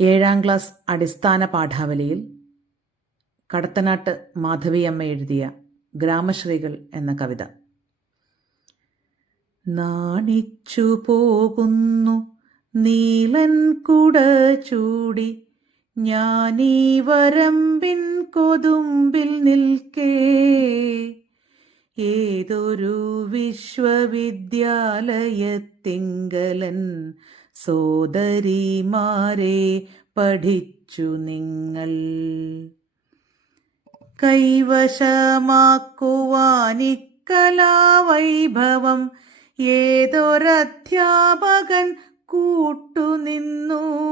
ഏഴാം ക്ലാസ് അടിസ്ഥാന പാഠാവലിയിൽ കടത്തനാട്ട് മാധവിയമ്മ എഴുതിയ ഗ്രാമശ്രീകൾ എന്ന കവിത. നാണിച്ചു പോകുന്നു നീലൻ കുട ചൂടി ഞാനീ വരമ്പിൻ കൊതുമ്പിൽ നിൽക്കേ. ഏതൊരു വിശ്വവിദ്യാലയത്തിങ്കലൻ സോദരിമാരെ പഠിച്ചു നിങ്ങൾ. കൈവശമാക്കുവാനിക്കലാവൈഭവം ഏതൊരധ്യാപകൻ കൂട്ടുനിന്നു.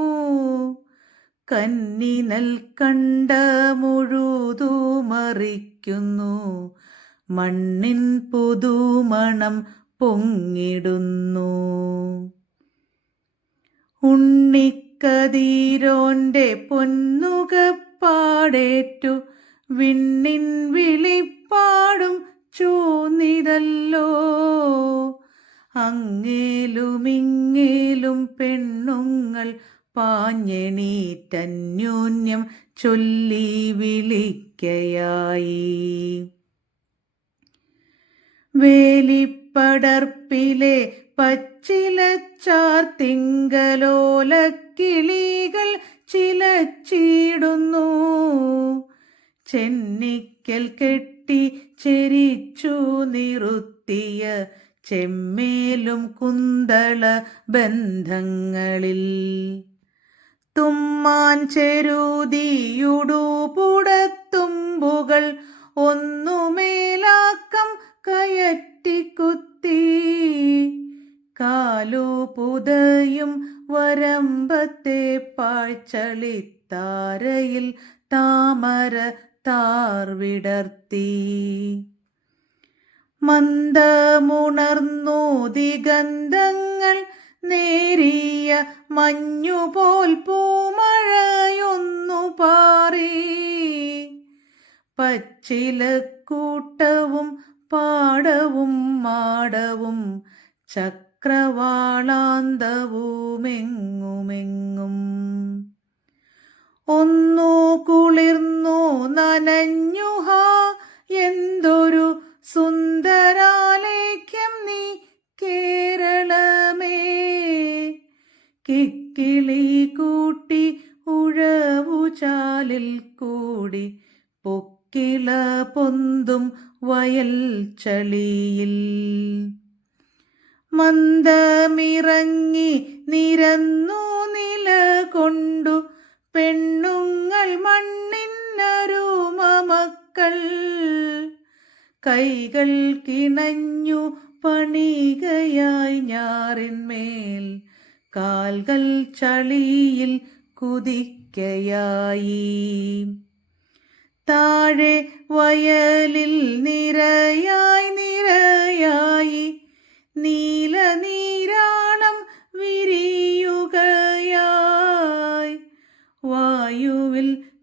കന്നിനൽ കണ്ട മുഴുതു മറിക്കുന്നു മണ്ണിൻ പുതുമണം പൊങ്ങിടുന്നു. ഉണ്ണിക്കതീരോന്റെ പൊന്നുകപ്പാടേറ്റു വിണ്ണിൻ വിളിപ്പാടും ചൂന്നിതല്ലോ. അങ്ങേലുമിങ്ങേലും പെണ്ണുങ്ങൾ പാഞ്ഞെണീറ്റന്യൂന്യം ചൊല്ലി വിളിക്കയായി. വേലിപ്പടർപ്പിലെ പച്ചിലച്ചാർ തിങ്കലോലക്കിളികൾ ചിലച്ചിടുന്നു ചെന്നിക്കൽ കെട്ടി ചെരിച്ചു നിറുത്തിയ ചെമ്മേലും കുന്തള ബന്ധങ്ങളിൽ. തുമ്മാൻ ചെരുതിയുടു പുതയും വരമ്പത്തെ പാഴ്ചളിത്താരയിൽ താമര താർവിടർത്തി മന്ദമുണർന്നു ദിഗന്ധങ്ങൾ നേരിയ മഞ്ഞുപോൽ പൂമഴയൊന്നു പാറി. പച്ചിലക്കൂട്ടവും പാടവും മാടവും ചക്രവാളാന്തവുമെങ്ങുമെങ്ങും. ഒന്നു കുളിർന്നു നനഞ്ഞുഹ എന്തൊരു സുന്ദരാലേഖ്യം നീ കേരളമേ. കിക്കിളി കൂട്ടി ഉഴവുചാലിൽ കൂടി പൊക്കിള പൊന്തും വയൽ ചളിയിൽ. മന്ദമിറങ്ങി നിരന്നു നില കൊണ്ടു പെണ്ണുങ്ങൾ മണ്ണിന്നരൂമ മക്കൾ കൈകൾ കിണഞ്ഞു പണികയായി ഞാറിന്മേൽ. കാൽകൾ ചളിയിൽ കുതിക്കയായി. താഴെ വയലിൽ നിരയായി നിരയായി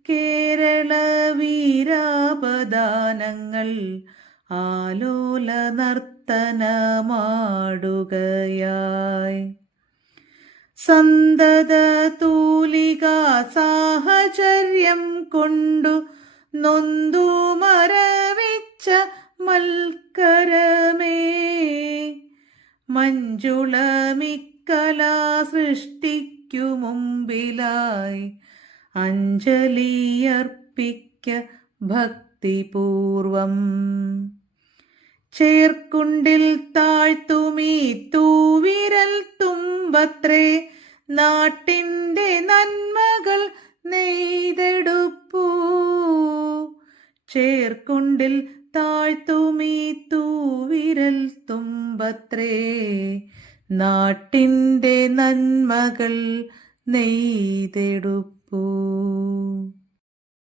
കേരള വീരാപദാനങ്ങൾ ആലോല നർത്തനമാടുകയായി സന്തത തൂലിക സാഹചര്യം കൊണ്ടു നൊന്തു മരവിച്ച മൽക്കരമേ. മഞ്ജുളമിക്കലാ സൃഷ്ടിക്കു മുമ്പിലായി അഞ്ജലിയർപ്പിക്ക ഭക്തിപൂർവം. ചേർക്കുണ്ടിൽ താഴ്ത്തുമീ തൂവിരൽ തുമ്പത്രേ നാട്ടിന്റെ നന്മകൾ നെയ്തെടുപ്പൂ. ചേർക്കുണ്ടിൽ താഴ്ത്തുമീ തൂവിരൽ തുമ്പത്രേ നാട്ടിന്റെ നന്മകൾ നെയ്തെടുപ്പൂ. Om.